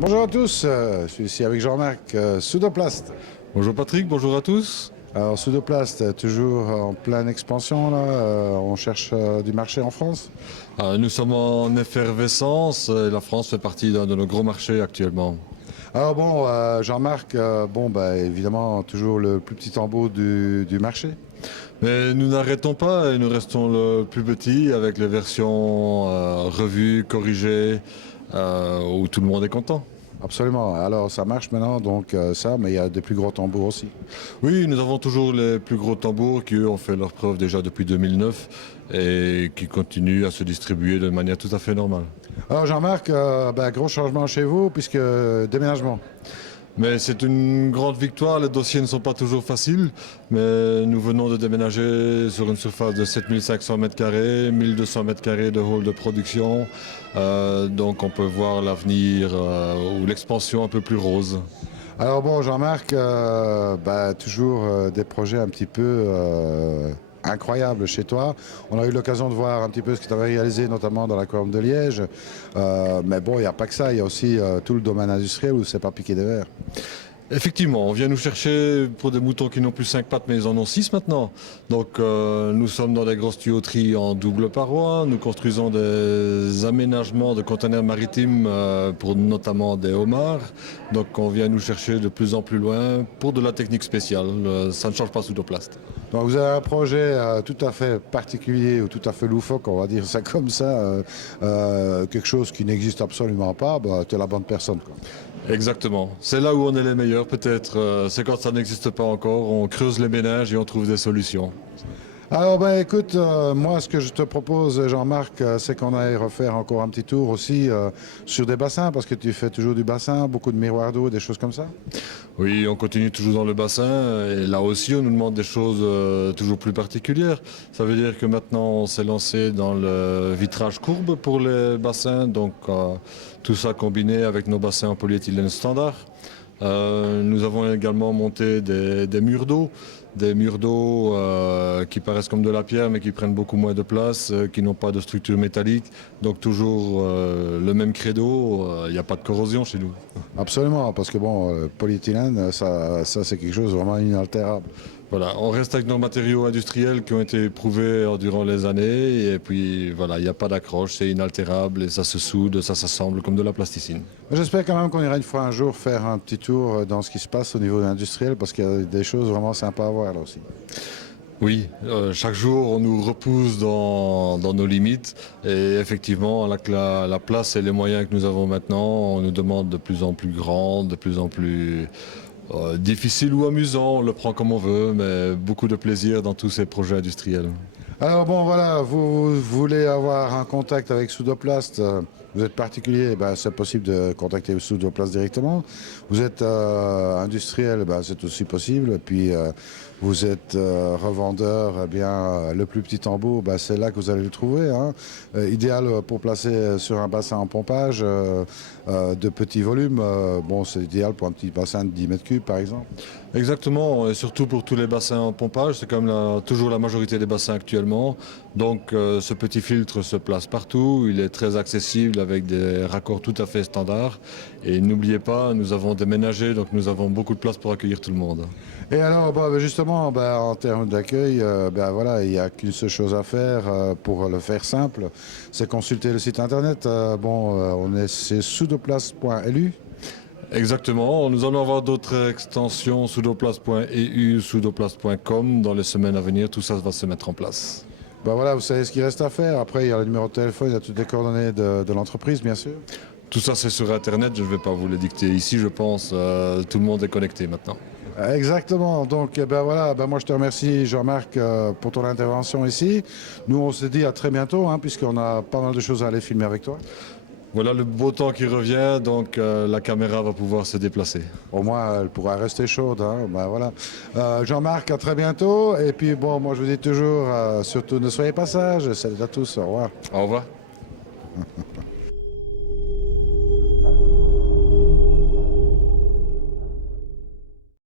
Bonjour à tous, je suis ici avec Jean-Marc, Soudoplast. Bonjour Patrick, bonjour à tous. Alors Soudoplast, toujours en pleine expansion là, on cherche du marché en France. Nous sommes en effervescence et la France fait partie d'un de nos gros marchés actuellement. Alors bon, Jean-Marc, évidemment toujours le plus petit tambour du marché. Mais nous n'arrêtons pas et nous restons le plus petit avec les versions revues, corrigées, où tout le monde est content. Absolument, alors ça marche maintenant, donc ça, mais il y a des plus gros tambours aussi. Oui, nous avons toujours les plus gros tambours qui eux ont fait leur preuve déjà depuis 2009 et qui continuent à se distribuer de manière tout à fait normale. Alors Jean-Marc, gros changement chez vous, puisque déménagement. Mais c'est une grande victoire, les dossiers ne sont pas toujours faciles, mais nous venons de déménager sur une surface de 7500 m², 1200 m² de hall de production, donc on peut voir l'avenir ou l'expansion un peu plus rose. Alors bon, Jean-Marc, toujours des projets un petit peu incroyables chez toi. On a eu l'occasion de voir un petit peu ce que tu avais réalisé, notamment dans l'aquarium de Liège. Mais bon, il n'y a pas que ça, il y a aussi tout le domaine industriel où c'est pas piqué des verres. Effectivement, on vient nous chercher pour des moutons qui n'ont plus 5 pattes, mais ils en ont 6 maintenant. Donc nous sommes dans des grosses tuyauteries en double paroi. Nous construisons des aménagements de conteneurs maritimes pour notamment des homards. Donc on vient nous chercher de plus en plus loin pour de la technique spéciale. Ça ne change pas Soudoplast. Donc vous avez un projet tout à fait particulier ou tout à fait loufoque, on va dire ça comme ça, quelque chose qui n'existe absolument pas, tu es la bonne personne, quoi. Exactement. C'est là où on est les meilleurs peut-être. C'est quand ça n'existe pas encore. On creuse les ménages et on trouve des solutions. Alors écoute, moi ce que je te propose Jean-Marc, c'est qu'on aille refaire encore un petit tour aussi sur des bassins, parce que tu fais toujours du bassin, beaucoup de miroirs d'eau, des choses comme ça. Oui, on continue toujours dans le bassin et là aussi on nous demande des choses toujours plus particulières. Ça veut dire que maintenant on s'est lancé dans le vitrage courbe pour les bassins, donc tout ça combiné avec nos bassins en polyéthylène standard. Nous avons également monté des murs d'eau. Des murs d'eau qui paraissent comme de la pierre mais qui prennent beaucoup moins de place, qui n'ont pas de structure métallique. Donc toujours le même credo, il n'y a pas de corrosion chez nous. Absolument, parce que bon, polyéthylène, ça c'est quelque chose de vraiment inaltérable. Voilà, on reste avec nos matériaux industriels qui ont été éprouvés durant les années et puis voilà, il n'y a pas d'accroche, c'est inaltérable et ça se soude, ça s'assemble comme de la plasticine. J'espère quand même qu'on ira une fois un jour faire un petit tour dans ce qui se passe au niveau de l'industriel, parce qu'il y a des choses vraiment sympas à voir là aussi. Oui, chaque jour on nous repousse dans nos limites et effectivement la place et les moyens que nous avons maintenant, on nous demande de plus en plus grand, de plus en plus difficile ou amusant, on le prend comme on veut, mais beaucoup de plaisir dans tous ces projets industriels. Alors bon voilà, vous voulez avoir un contact avec Soudoplast, vous êtes particulier, c'est possible de contacter Soudoplast directement. Vous êtes industriel, c'est aussi possible. Puis vous êtes revendeur, le plus petit tambour, c'est là que vous allez le trouver, hein. Idéal pour placer sur un bassin en pompage de petits volumes. C'est idéal pour un petit bassin de 10 mètres cubes par exemple. Exactement, et surtout pour tous les bassins en pompage, c'est quand même toujours la majorité des bassins actuellement. Donc ce petit filtre se place partout, il est très accessible avec des raccords tout à fait standards. Et n'oubliez pas, nous avons déménagé, donc nous avons beaucoup de place pour accueillir tout le monde. Et alors, justement, en termes d'accueil, il n'y a qu'une seule chose à faire pour le faire simple, c'est consulter le site internet. C'est soudoplast.lu. Exactement, nous allons avoir d'autres extensions soudoplast.eu, soudoplast.com dans les semaines à venir, tout ça va se mettre en place. Vous savez ce qu'il reste à faire. Après, il y a le numéro de téléphone, il y a toutes les coordonnées de l'entreprise, bien sûr. Tout ça c'est sur internet, je ne vais pas vous les dicter ici, je pense, tout le monde est connecté maintenant. Exactement, donc moi je te remercie Jean-Marc pour ton intervention ici. Nous on se dit à très bientôt, hein, puisqu'on a pas mal de choses à aller filmer avec toi. Voilà le beau temps qui revient, donc la caméra va pouvoir se déplacer. Au moins, elle pourra rester chaude, hein. Jean-Marc, à très bientôt. Et puis, moi, je vous dis toujours, surtout, ne soyez pas sages. Salut à tous, au revoir. Au revoir.